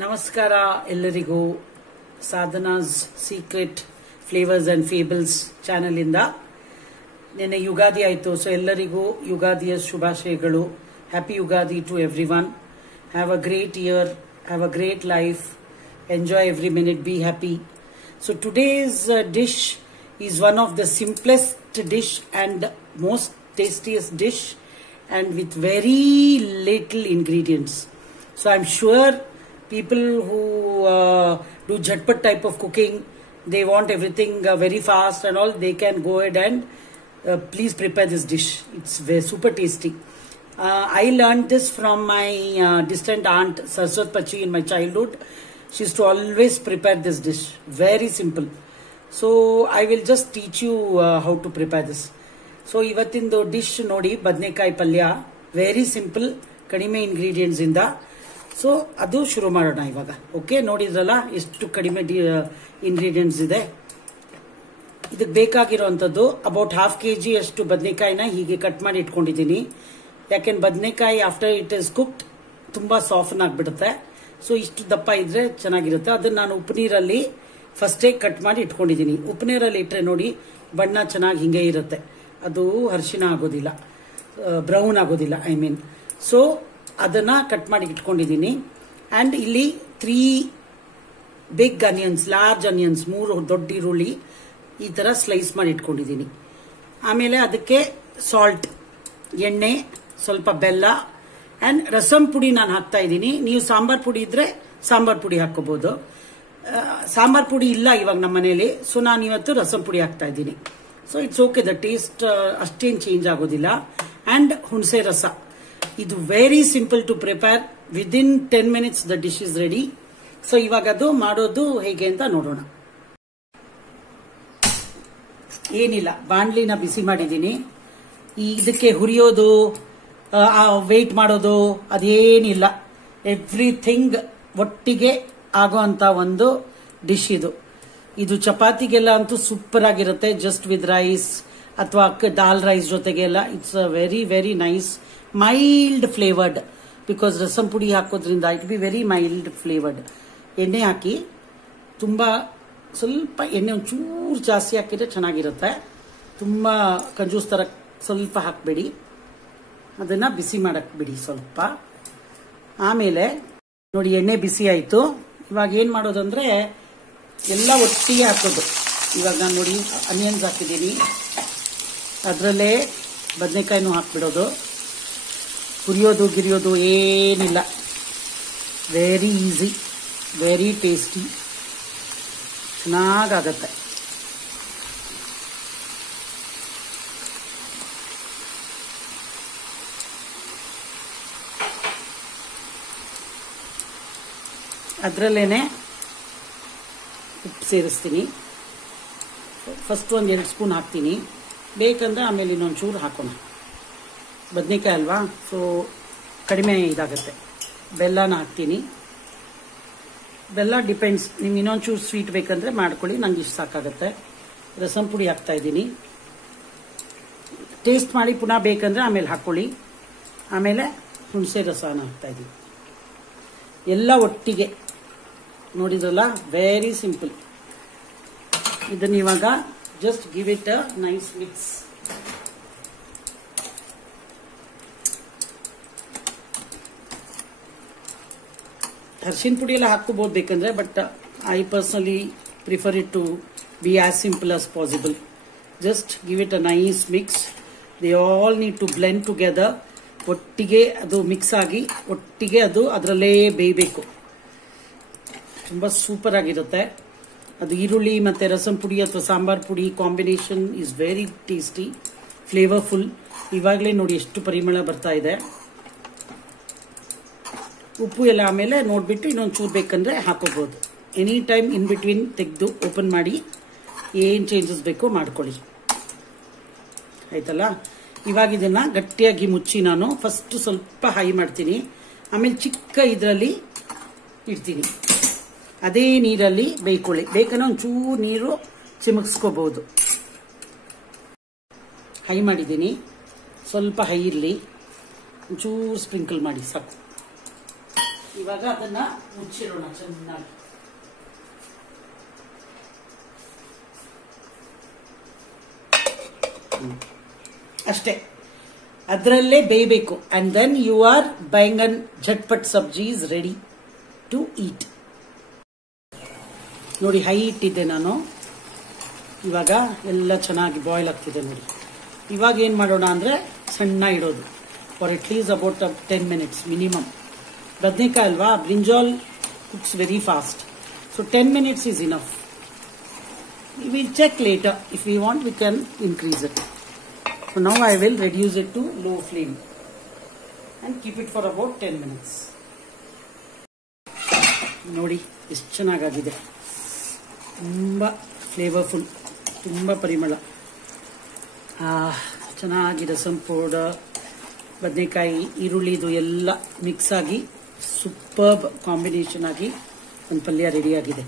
ನಮಸ್ಕಾರ ಎಲ್ಲರಿಗೂ Sadhana's secret flavours and fables channel ಇಂದ ನೆನ್ನೆ ಯುಗಾದಿ ಆಯಿತು. ಸೊ ಎಲ್ಲರಿಗೂ ಯುಗಾದಿಯ ಶುಭಾಶಯಗಳು. Happy Ugadi to everyone. Have a great year, have a great life, enjoy every minute, be happy. So today's dish is one of the simplest dish and most tastiest dish and with very little ingredients. So I'm sure people who do jhatpat type of cooking, they want everything very fast and all, they can go ahead and please prepare this dish. It's super tasty. I learned this from my distant aunt Saraswat Pachi in my childhood. She used to always prepare this dish. Very simple. So I will just teach you how to prepare this. So ivattindu dish nodi badnekai palya, very simple, kadime ingredients inda. So adu shuru ಮಾಡೋಣ ಇವಾಗ. Okay, ನೋಡಿದ್ರಲ್ಲ ಎಷ್ಟು ಕಡಿಮೆ ingredients ಇದೆ. ಇದಕ್ಕೆ ಬೇಕಾಗಿರುವಂತದ್ದು about half KG ಅಷ್ಟು ಬದನೆಕಾಯಿನ ಹೀಗೆ cut ಮಾಡಿ ಇಟ್ಕೊಂಡಿದ್ದೀನಿ. ಯಾಕೆಂದ್ರೆ ಬದನೆಕಾಯಿ ಆಫ್ಟರ್ ಇಟ್ ಇಸ್ ಕುಕ್ಡ್ ತುಂಬಾ ಸಾಫ್ಟ್ ಆಗಿಬಿಡುತ್ತೆ. ಸೊ ಇಷ್ಟು ದಪ್ಪ ಇದ್ರೆ ಚೆನ್ನಾಗಿರುತ್ತೆ. ಅದನ್ನ ನಾನು ಉಪ್ಪು ನೀರಲ್ಲಿ ಫಸ್ಟೇ ಕಟ್ ಮಾಡಿ ಇಟ್ಕೊಂಡಿದ್ದೀನಿ. ಉಪ್ಪು ನೀರಲ್ಲಿ ಇಟ್ಟರೆ ನೋಡಿ ಬಣ್ಣ ಚೆನ್ನಾಗಿ ಹಿಂಗೆ ಇರುತ್ತೆ, ಅದು ಅರಿಶಿನ ಆಗೋದಿಲ್ಲ, ಬ್ರೌನ್ ಆಗೋದಿಲ್ಲ ಐ ಮೀನ್. ಸೊ ಅದನ್ನ ಕಟ್ ಮಾಡಿ ಇಟ್ಕೊಂಡಿದ್ದೀನಿ. ಅಂಡ್ ಇಲ್ಲಿ 3 ಬಿಗ್ ಅನಿಯನ್ಸ್, ಲಾರ್ಜ್ ಅನಿಯನ್ಸ್, 3 ದೊಡ್ಡ ಈರುಳ್ಳಿ ಈ ತರ ಸ್ಲೈಸ್ ಮಾಡಿ ಇಟ್ಕೊಂಡಿದ್ದೀನಿ. ಆಮೇಲೆ ಅದಕ್ಕೆ ಸಾಲ್ಟ್, ಎಣ್ಣೆ, ಸ್ವಲ್ಪ ಬೆಲ್ಲ ಅಂಡ್ ರಸಂ ಪುಡಿ ನಾನು ಹಾಕ್ತಾ ಇದ್ದೀನಿ. ನೀವು ಸಾಂಬಾರ್ ಪುಡಿ ಇದ್ರೆ ಸಾಂಬಾರ್ ಪುಡಿ ಹಾಕೋಬಹುದು. ಸಾಂಬಾರ್ ಪುಡಿ ಇಲ್ಲ ಇವಾಗ ನಮ್ಮ ಮನೆಯಲ್ಲಿ, ಸೊ ನಾನು ಇವತ್ತು ರಸಂ ಪುಡಿ ಹಾಕ್ತಾ ಇದ್ದೀನಿ. So it's okay, the taste ಅಷ್ಟೇನು ಚೇಂಜ್ ಆಗೋದಿಲ್ಲ. ಅಂಡ್ ಹುಣಸೆ ರಸ. ಇದು very simple to prepare. Within 10 minutes the dish is ready. So ಇವಾಗ ಅದು ಮಾಡೋದು ಹೇಗೆ ಅಂತ ನೋಡೋಣ. ಏನಿಲ್ಲ, ಬಾಣ್ಲಿನ ಬಿಸಿ ಮಾಡಿದ್ದೀನಿ. ಇದಕ್ಕೆ ಹುರಿಯೋದು, ವೇಟ್ ಮಾಡೋದು ಅದೇನಿಲ್ಲ. ಎವ್ರಿಥಿಂಗ್ ಒಟ್ಟಿಗೆ ಆಗೋಂತ ಒಂದು ಡಿಶ್ ಇದು. ಇದು ಚಪಾತಿಗೆಲ್ಲ ಅಂತೂ ಸೂಪರ್ ಆಗಿರುತ್ತೆ, ಜಸ್ಟ್ ವಿತ್ ರೈಸ್ ಅಥವಾ ದಾಲ್ ರೈಸ್ ಜೊತೆಗೆಲ್ಲ. It's very very nice, mild flavoured, because rasam ಪುಡಿ ಹಾಕೋದ್ರಿಂದ it be very mild flavoured. ಎಣ್ಣೆ ಹಾಕಿ, ತುಂಬಾ ಸ್ವಲ್ಪ ಎಣ್ಣೆ ಒಂಚೂರು ಜಾಸ್ತಿ ಹಾಕಿದ್ರೆ ಚೆನ್ನಾಗಿರುತ್ತೆ. ತುಂಬಾ ಕಂಜೂಸ್ ತರ ಸ್ವಲ್ಪ ಹಾಕಬೇಡಿ, ಅದನ್ನ ಬಿಸಿ ಮಾಡಕ್ ಬಿಡಿ ಸ್ವಲ್ಪ. ಆಮೇಲೆ ನೋಡಿ ಎಣ್ಣೆ ಬಿಸಿ ಆಯ್ತು. ಇವಾಗ ಏನ್ ಮಾಡೋದಂದ್ರೆ ಎಲ್ಲ ಒಟ್ಟಿಗೆ ಹಾಕೋದು. ಇವಾಗ ನಾನು ನೋಡಿ ಅನಿಯನ್ಸ್ ಹಾಕಿದ್ದೀನಿ, ಅದರಲ್ಲೇ ಬದನೆಕಾಯಿನೂ ಹಾಕ್ಬಿಡೋದು. ಹುರಿಯೋದು ಗಿರಿಯೋದು ಏನಿಲ್ಲ, ವೆರಿ ಈಸಿ, ವೆರಿ ಟೇಸ್ಟಿ, ಚೆನ್ನಾಗತ್ತೆ. ಅದರಲ್ಲೇನೆ ಉಪ್ಪು ಸೇರಿಸ್ತೀನಿ. ಫಸ್ಟ್ 1-2 ಸ್ಪೂನ್ ಹಾಕ್ತೀನಿ, ಬೇಕಂದ್ರೆ ಆಮೇಲೆ ಇನ್ನೊಂದು ಚೂರು ಹಾಕೋಣ. ಬದನೆಕಾಯಿ ಅಲ್ವಾ, ಸೊ ಕಡಿಮೆ ಇದಾಗುತ್ತೆ. ಬೆಲ್ಲನ ಹಾಕ್ತೀನಿ. ಬೆಲ್ಲ ಡಿಪೆಂಡ್ಸ್, ನಿಮ್ಗೆ ಇನ್ನೊಂದು ಚೂರು ಸ್ವೀಟ್ ಬೇಕಂದ್ರೆ ಮಾಡ್ಕೊಳ್ಳಿ, ನಂಗೆ ಇಷ್ಟು ಸಾಕಾಗುತ್ತೆ. ರಸಂ ಪುಡಿ ಹಾಕ್ತಾ ಇದ್ದೀನಿ. ಟೇಸ್ಟ್ ಮಾಡಿ ಪುನಃ ಬೇಕಂದ್ರೆ ಆಮೇಲೆ ಹಾಕೊಳ್ಳಿ. ಆಮೇಲೆ ಹುಣಸೆ ರಸನ ಹಾಕ್ತಾ ಇದ್ದೀನಿ. ಎಲ್ಲ ಒಟ್ಟಿಗೆ ನೋಡಿದ್ರಲ್ಲ, ವೆರಿ ಸಿಂಪಲ್. ಇದನ್ನ ಇವಾಗ just give it a nice mix. ಅರಿಶಿನ ಪುಡಿ ಎಲ್ಲ ಹಾಕೋಬಹುದು ಬೇಕಂದ್ರೆ, but I personally prefer it to be as simple as possible. Just give it a nice mix. They all need to blend together. ಒಟ್ಟಿಗೆ ಅದು mix ಆಗಿ ಒಟ್ಟಿಗೆ ಅದು ಅದರಲ್ಲೇ ಬೇಯಬೇಕು. ತುಂಬಾ ಸೂಪರ್ ಆಗಿರುತ್ತೆ ಅದು. ಈರುಳ್ಳಿ ಮತ್ತೆ ರಸಂ ಪುಡಿ ಅಥವಾ ಸಾಂಬಾರ್ ಪುಡಿ combination is very tasty, flavourful. ಇವಾಗಲೇ ನೋಡಿ ಎಷ್ಟು ಪರಿಮಳ ಬರ್ತಾ ಇದೆ. ಉಪ್ಪು ಎಲ್ಲ ಆಮೇಲೆ ನೋಡ್ಬಿಟ್ಟು ಇನ್ನೊಂದು ಚೂರು ಬೇಕಂದ್ರೆ ಹಾಕೋಬಹುದು. ಎನಿ ಟೈಮ್ ಇನ್ ಬಿಟ್ವೀನ್ ತೆಗೆದು ಓಪನ್ ಮಾಡಿ ಏನ್ ಚೇಂಜಸ್ ಬೇಕೋ ಮಾಡ್ಕೊಳ್ಳಿ. ಆಯ್ತಲ್ಲ, ಇವಾಗ ಇದನ್ನ ಗಟ್ಟಿಯಾಗಿ ಮುಚ್ಚಿ ನಾನು ಫಸ್ಟ್ ಸ್ವಲ್ಪ ಹೈ ಮಾಡ್ತೀನಿ, ಆಮೇಲೆ ಚಿಕ್ಕ ಇದರಲ್ಲಿ ಇಡ್ತೀನಿ. ಅದೇ ನೀರಲ್ಲಿ ಬೇಯ್ಕೊಳ್ಳಿ. ಬೇಕಂದ್ರೆ ಒಂಚೂರು ನೀರು ಚಿಮುಕ್ಸ್ಕೋಬಹುದು. ಹೈ ಮಾಡಿದ್ದೀನಿ, ಸ್ವಲ್ಪ ಹೈ ಇರಲಿ, ಒಂಚೂರು ಸ್ಪ್ರಿಂಕಲ್ ಮಾಡಿ ಸಾಕು. ಇವಾಗ ಅದನ್ನ ಮುಚ್ಚಿರೋಣ ಚೆನ್ನಾಗಿ. ಅಷ್ಟೇ, ಅದರಲ್ಲೇ ಬೇಯಬೇಕು. ಅಂಡ್ ದೆನ್ ಯು ಆರ್ बैंगन झटपट सब्जी इज ರೆಡಿ ಟು ಈಟ್. ನೋಡಿ, ಹೈ ಇಟ್ಟಿದ್ದೆ ನಾನು. ಇವಾಗ ಎಲ್ಲ ಚೆನ್ನಾಗಿ ಬಾಯ್ಲ್ ಆಗ್ತಿದೆ ನೋಡಿ. ಇವಾಗ ಏನ್ ಮಾಡೋಣ ಅಂದ್ರೆ ಸಣ್ಣ ಇಡೋದು for at least about 10 minutes minimum. ಬದನೆಕಾಯಿ ಅಲ್ವಾ, brinjal cooks very fast, so 10 minutes is enough. We will check later. If we want, we can increase it. So now I will reduce it to low flame and keep it for about 10 minutes. ನೋಡಿ ಎಷ್ಟು ಚೆನ್ನಾಗಿದೆ, ತುಂಬಾ flavourful, ತುಂಬಾ ಪರಿಮಳ. ಚೆನ್ನಾಗಿ rasam powder, ಬದನೆಕಾಯಿ, ಈರುಳ್ಳಿದು ಎಲ್ಲ mix ಆಗಿ ಸೂಪರ್ಬ್ ಕಾಂಬಿನೇಷನ್ ಆಗಿ ಒಂದು ಪಲ್ಯ ರೆಡಿ ಆಗಿದೆ.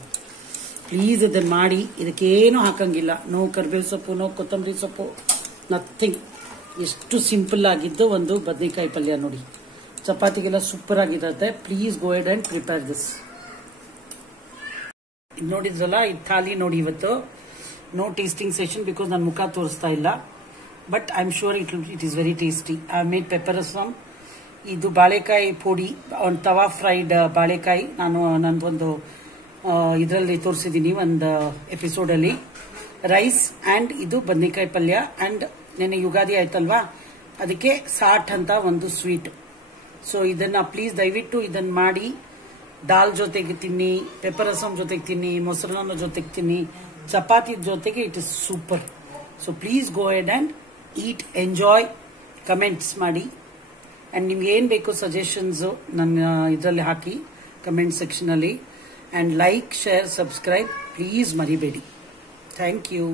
ಪ್ಲೀಸ್ ಇದನ್ನು ಮಾಡಿ. ಇದಕ್ಕೇನು ಹಾಕಂಗಿಲ್ಲ, ನೋ ಕರಿಬೇವು ಸೊಪ್ಪು, ನೋ ಕೊತ್ತಂಬರಿ ಸೊಪ್ಪು, ನಥಿಂಗ್. ಎಷ್ಟು ಸಿಂಪಲ್ ಆಗಿದ್ದು ಒಂದು ಬದನೆಕಾಯಿ ಪಲ್ಯ ನೋಡಿ. ಚಪಾತಿಗೆಲ್ಲ ಸೂಪರ್ ಆಗಿರುತ್ತೆ. Please go ahead and prepare this. ನೋಡಿದ್ರಲ್ಲ, ಈ ಥಾಲಿ ನೋಡಿ. ಇವತ್ತು ನೋ ಟೇಸ್ಟಿಂಗ್ ಸೆಷನ್ ಬಿಕಾಸ್ ನನ್ನ ಮುಖ ತೋರಿಸ್ತಾ ಇಲ್ಲ, but I am sure it is very tasty. I made pepper rasam. ಇದು ಬಾಳೆಕಾಯಿ ಪುಡಿ, ಒಂದು ತವಾ ಫ್ರೈಡ್ ಬಾಳೆಕಾಯಿ. ನಾನು ನಂದೊಂದು ಇದರಲ್ಲಿ ತೋರಿಸಿದ್ದೀನಿ ಒಂದು ಎಪಿಸೋಡಲ್ಲಿ. ರೈಸ್ ಅಂಡ್ ಇದು ಬದನೆಕಾಯಿ ಪಲ್ಯ. ಅಂಡ್ ನೆನ್ನೆ ಯುಗಾದಿ ಆಯ್ತಲ್ವಾ, ಅದಕ್ಕೆ ಸಾಟ್ ಅಂತ ಒಂದು ಸ್ವೀಟ್. ಸೊ ಇದನ್ನ ಪ್ಲೀಸ್ ದಯವಿಟ್ಟು ಇದನ್ನ ಮಾಡಿ. ದಾಲ್ ಜೊತೆಗೆ ತಿನ್ನಿ, ಪೆಪ್ಪರ್ ರಸಮ್ ಜೊತೆಗೆ ತಿನ್ನಿ, ಮೊಸರನ್ನ ಜೊತೆಗೆ ತಿನ್ನಿ, ಚಪಾತಿ ಜೊತೆಗೆ it is super. So please go ahead and eat, enjoy, comments ಮಾಡಿ. ಅಂಡ್ ನಿಮ್ಗೆ ಏನ್ ಬೇಕು ಸಜೆಷನ್ಸ್ ನನ್ನ ಇದರಲ್ಲಿ ಹಾಕಿ ಕಮೆಂಟ್ ಸೆಕ್ಷನ್ ಅಲ್ಲಿ. And like, share, subscribe please ಮರಿಬೇಡಿ. Thank you.